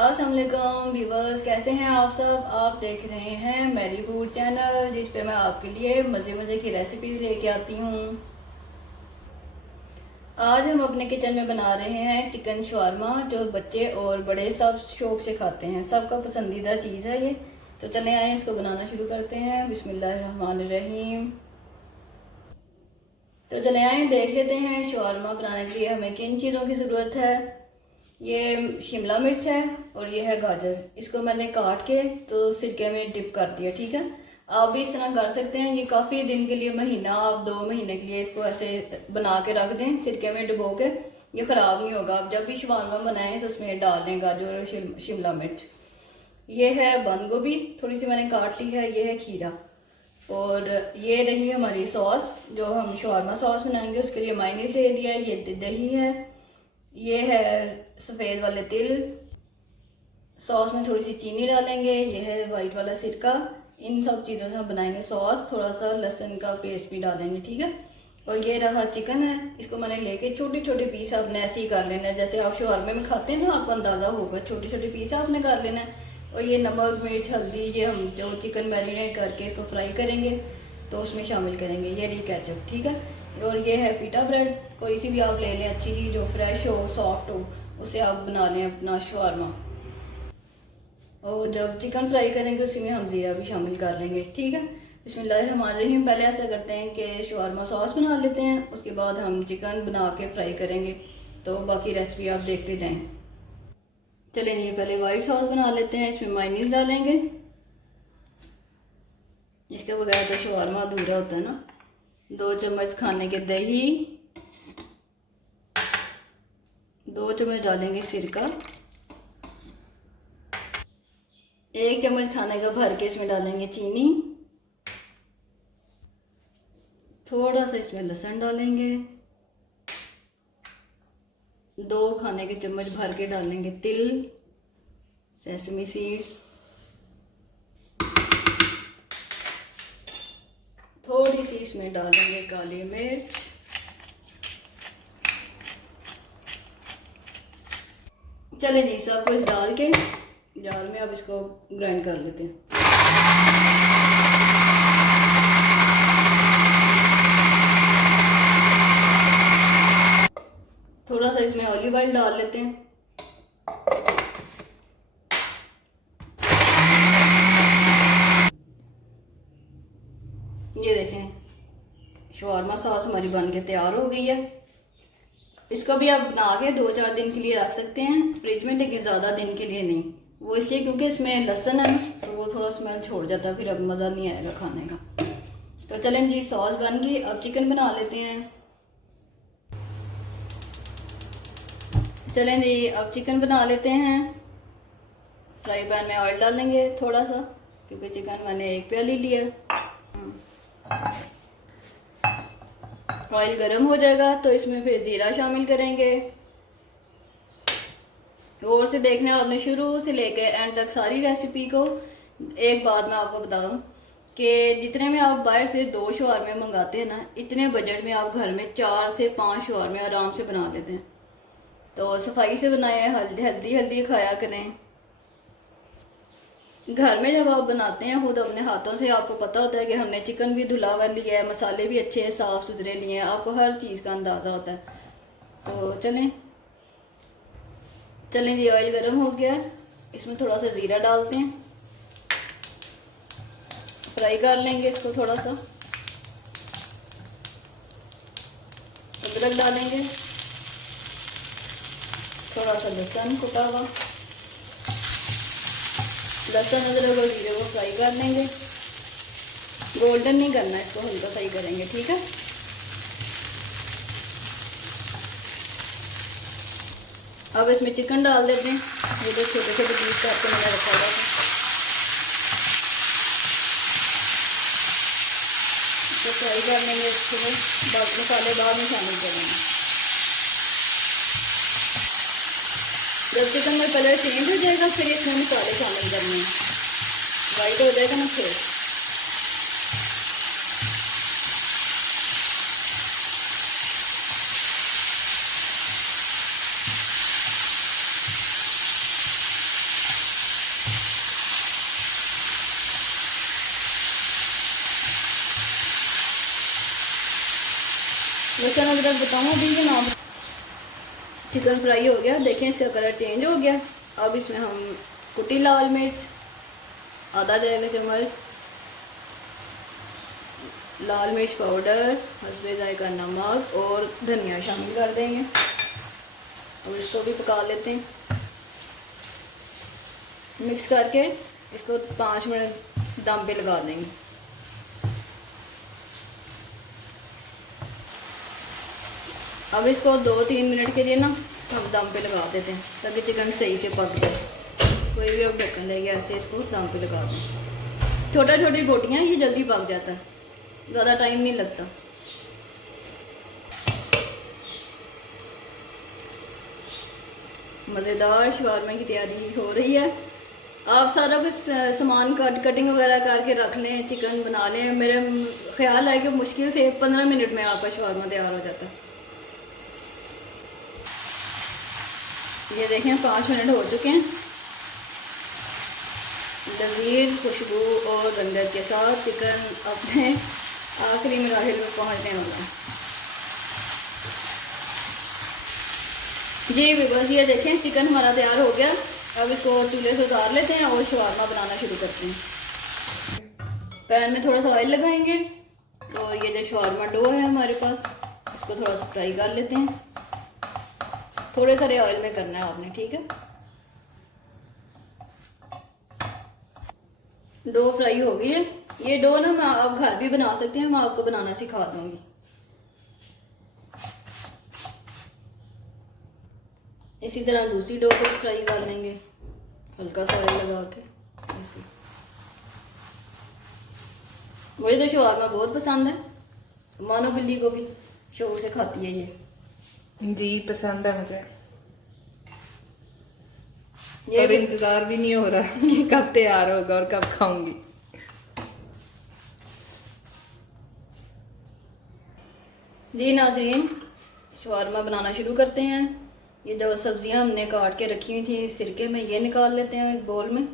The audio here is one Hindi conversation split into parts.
अस्सलाम वालेकुम व्यूवर्स, कैसे हैं आप सब। आप देख रहे हैं मेरी फूड चैनल, जिस पे मैं आपके लिए मज़े मज़े की रेसिपीज़ लेके आती हूँ। आज हम अपने किचन में बना रहे हैं चिकन शवारमा, जो बच्चे और बड़े सब शौक से खाते हैं। सबका पसंदीदा चीज़ है ये। तो चले आए इसको बनाना शुरू करते हैं। बिस्मिल्लाहिर्रहमानिर्रहीम। तो चले आए देख लेते हैं शवारमा बनाने के लिए हमें किन चीज़ों की ज़रूरत है। ये शिमला मिर्च है और ये है गाजर। इसको मैंने काट के तो सिरके में डिप कर दिया। ठीक है, आप भी इस तरह कर सकते हैं। ये काफ़ी दिन के लिए, महीना आप 2 महीने के लिए इसको ऐसे बना के रख दें सिरके में डुबो के। ये ख़राब नहीं होगा। आप जब भी शवारमा बनाएं तो उसमें डाल दें गाजर और शिमला मिर्च। ये है बंद गोभी, थोड़ी सी मैंने काट ली है। ये है खीरा। और ये रही हमारी सॉस, जो हम शवारमा सॉस बनाएंगे उसके लिए मायनीज ले लिया है। ये दही है, ये है सफ़ेद वाले तिल। सॉस में थोड़ी सी चीनी डालेंगे। ये है वाइट वाला सिरका। इन सब चीज़ों से हम बनाएंगे सॉस। थोड़ा सा लहसुन का पेस्ट भी डालेंगे। ठीक है, और ये रहा चिकन है। इसको मैंने लेके छोटे छोटे पीस आपने ऐसे ही कर लेना है जैसे आप शवारमे में खाते हैं ना, आपको अंदाज़ा होगा। छोटे छोटे पीस आपने कर लेना है। और ये नमक मिर्च हल्दी, ये हम जो चिकन मैरिनेट करके इसको फ्राई करेंगे तो उसमें शामिल करेंगे। ये रही केचप। ठीक है, और ये है पीटा ब्रेड। कोई सी भी आप ले लें, अच्छी सी जो फ्रेश हो, सॉफ्ट हो, उससे आप बना लें अपना शवारमा। और जब चिकन फ्राई करेंगे उसी में हम ज़ीरा भी शामिल कर लेंगे। ठीक है, बिस्मिल्लाहिर्रहमानिर्रहीम। पहले ऐसा करते हैं कि शवारमा सॉस बना लेते हैं, उसके बाद हम चिकन बना के फ्राई करेंगे। तो बाकी रेसिपी आप देखते जाएँ। चलें ये पहले वाइट सॉस बना लेते हैं। इसमें मायनीज डालेंगे। इसके बगैर तो शवारमा अधूरा होता है ना। 2 चम्मच खाने के दही, 2 चम्मच डालेंगे सिरका, 1 चम्मच खाने का भर के इसमें डालेंगे चीनी, थोड़ा सा इसमें लहसुन डालेंगे, 2 खाने के चम्मच भर के डालेंगे तिल, सेसमी सीड्स, थोड़ी सी इसमें डालेंगे काली मिर्च, चले जी सब कुछ डाल के जार में अब इसको ग्राइंड कर लेते हैं। थोड़ा सा इसमें ऑलिव ऑयल डाल लेते हैं। ये देखें शवारमा सॉस हमारी बन के तैयार हो गई है। इसको भी आप बना के 2-4 दिन के लिए रख सकते हैं फ्रिज में, लेकिन ज़्यादा दिन के लिए नहीं। वो इसलिए क्योंकि इसमें लहसुन है तो वो थोड़ा स्मेल छोड़ जाता है, फिर अब मज़ा नहीं आएगा खाने का। तो चलें जी, सॉस बन गई। अब चिकन बना लेते हैं। चलें जी, अब चिकन बना लेते हैं। फ्राई पैन में ऑयल डालेंगे थोड़ा सा, क्योंकि चिकन मैंने 1 प्याली लिया। ऑयल गर्म हो जाएगा तो इसमें फिर ज़ीरा शामिल करेंगे। और से देखना आपने शुरू से लेकर एंड तक सारी रेसिपी को। एक बात मैं आपको बताऊं कि जितने में आप बाहर से 2 शवारमे मंगाते हैं ना, इतने बजट में आप घर में 4 से 5 शवारमे आराम से बना लेते हैं। तो सफाई से बनाएं, हेल्दी खाया करें। घर में जब आप बनाते हैं खुद अपने हाथों से, आपको पता होता है कि हमने चिकन भी धुला हुआ लिया है, मसाले भी अच्छे साफ़ सुथरे लिए हैं, आपको हर चीज़ का अंदाज़ा होता है। तो चलें जी, ऑयल गर्म हो गया। इसमें थोड़ा सा ज़ीरा डालते हैं, फ्राई कर लेंगे इसको थोड़ा सा। अदरक डालेंगे, थोड़ा सा लहसुन कुटा हुआ। लहसुन अदरक और जीरे को फ्राई कर लेंगे। गोल्डन नहीं करना, इसको हल्का फ्राई करेंगे। ठीक है, अब इसमें चिकन डाल देते हैं। ये जो छोटे छोटे पीस करके मैंने रखा हुआ था, इसको फ्राई कर लेंगे। इसमें मसाले बाद में शामिल करेंगे। जब चिकन में कलर चेंज हो जाएगा फिर इसमें मसाले शामिल करने हैं। वाइट हो जाएगा ना फिर। वैसे मैं अगर बताऊँ अभी के नाम, चिकन फ्राई हो गया, देखें इसका कलर चेंज हो गया। अब इसमें हम कुटी लाल मिर्च आधा जाएगा चम्मच, लाल मिर्च पाउडर, हस्बे जायका नमक और धनिया शामिल कर देंगे। और इसको भी पका लेते हैं। मिक्स करके इसको 5 मिनट दम पे लगा देंगे। अब इसको 2-3 मिनट के लिए ना हम दम पे लगा देते हैं ताकि चिकन सही से पक जाए। कोई भी अब ढक्कन लेके ऐसे इसको दम पे लगा दें। छोटा छोटी बोटियाँ, ये जल्दी पक जाता है, ज़्यादा टाइम नहीं लगता। मज़ेदार शवारमा की तैयारी हो रही है। आप सारा कुछ सामान कटिंग वगैरह करके रख लें, चिकन बना लें। मेरा ख्याल है कि मुश्किल से 15 मिनट में आपका शवारमा तैयार हो जाता है। ये देखें 5 मिनट हो चुके हैं। लजीज खुशबू और रंगत के साथ चिकन अपने आखिरी मराहिल में पहुंचने वाला है। जी बस ये देखें चिकन हमारा तैयार हो गया। अब इसको चूल्हे से उतार लेते हैं और शवारमा बनाना शुरू करते हैं। पैन में थोड़ा सा ऑयल लगाएंगे और ये जो शवारमा डो है हमारे पास, इसको थोड़ा सा फ्राई कर लेते हैं। थोड़े सारे ऑयल में करना है आपने, ठीक है। डो फ्राई हो गई है। ये डो ना मैं आप घर भी बना सकते हैं, मैं आपको बनाना सिखा दूंगी। इसी तरह दूसरी डो को फ्राई कर लेंगे, हल्का सा ऑयल लगा के ऐसे। मुझे तो शवारमा बहुत पसंद है, मानो बिल्ली को भी शौक से खाती है ये। जी पसंद है मुझे, ये और इंतजार भी नहीं हो रहा कि कब तैयार होगा और कब खाऊंगी। जी नाज़रीन, शवारमा बनाना शुरू करते हैं। ये जो सब्जियां हमने काट के रखी हुई थी सिरके में, ये निकाल लेते हैं एक बोल में,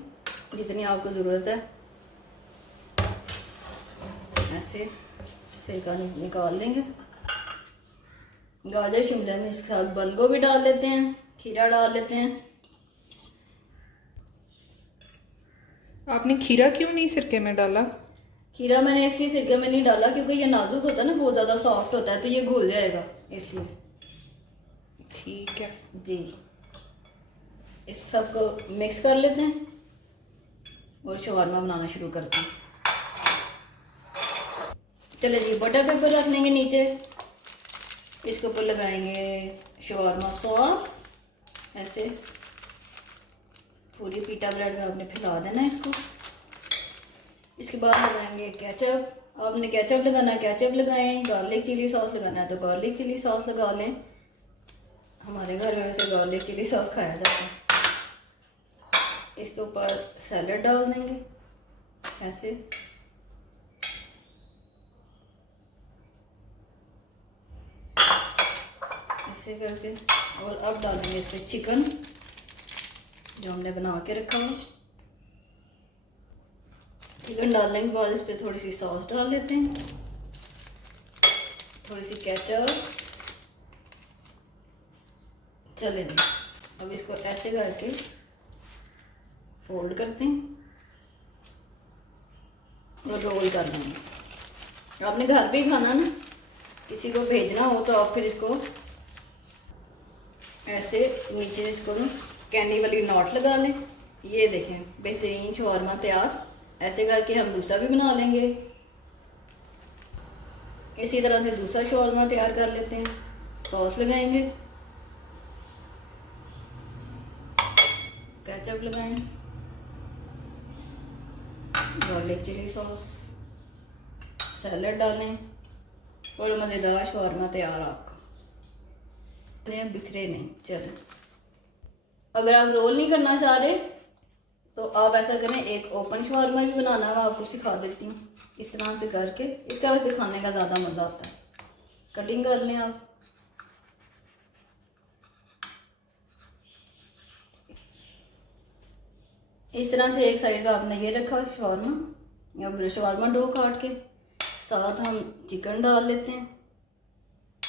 जितनी आपको ज़रूरत है। ऐसे सिरका निकाल लेंगे। गाजर शिमला मिर्च के साथ बंद गोभी डाल लेते हैं, खीरा डाल लेते हैं। आपने खीरा क्यों नहीं सिरके में डाला? खीरा मैंने इसलिए सिरके में नहीं डाला क्योंकि ये नाजुक होता है ना, बहुत ज़्यादा सॉफ्ट होता है, तो ये घुल जाएगा इसलिए। ठीक है जी, इस सब को मिक्स कर लेते हैं और शवारमा बनाना शुरू करते हैं। चले जी, बटर पेपर रख लेंगे नीचे, इसके ऊपर लगाएंगे शवारमा सॉस। ऐसे पूरी पीटा ब्रेड में आपने फैला देना है इसको। इसके बाद लगाएंगे केचप। आपने केचप लगाना है केचप लगाएं, गार्लिक चिली सॉस लगाना है तो गार्लिक चिली सॉस लगा लें। हमारे घर में वैसे गार्लिक चिली सॉस खाया जाता है। इसके ऊपर सैलड डाल देंगे ऐसे। ऐसे करके, और अब डालेंगे इस पर चिकन जो हमने बना के रखा है। चिकन डालने के बाद इस पर थोड़ी सी सॉस डाल लेते हैं, थोड़ी सी केचप। चले जी, अब इसको ऐसे करके फोल्ड करते हैं और रोल कर लेंगे। आपने घर पे ही खाना ना, किसी को भेजना हो तो आप फिर इसको ऐसे नीचे इसको ना कैंडी वाली नॉट लगा लें। ये देखें बेहतरीन शवारमा तैयार। ऐसे करके हम दूसरा भी बना लेंगे। इसी तरह से दूसरा शवारमा तैयार कर लेते हैं। सॉस लगाएंगे, केचप लगाएं, गार्लिक चिली सॉस, सैलड डालें और मज़ेदार शवारमा तैयार आपका। बिखरे नहीं। चलें, अगर आप रोल नहीं करना चाह रहे तो आप ऐसा करें, एक ओपन शवारमा भी बनाना है, मैं आपको सिखा देती हूँ। इस तरह से करके, इसका वैसे खाने का ज़्यादा मज़ा आता है। कटिंग कर लें आप। इस तरह से एक साइड का आपने ये रखा शवारमा, या शवारमा डो काट के, साथ हम चिकन डाल लेते हैं।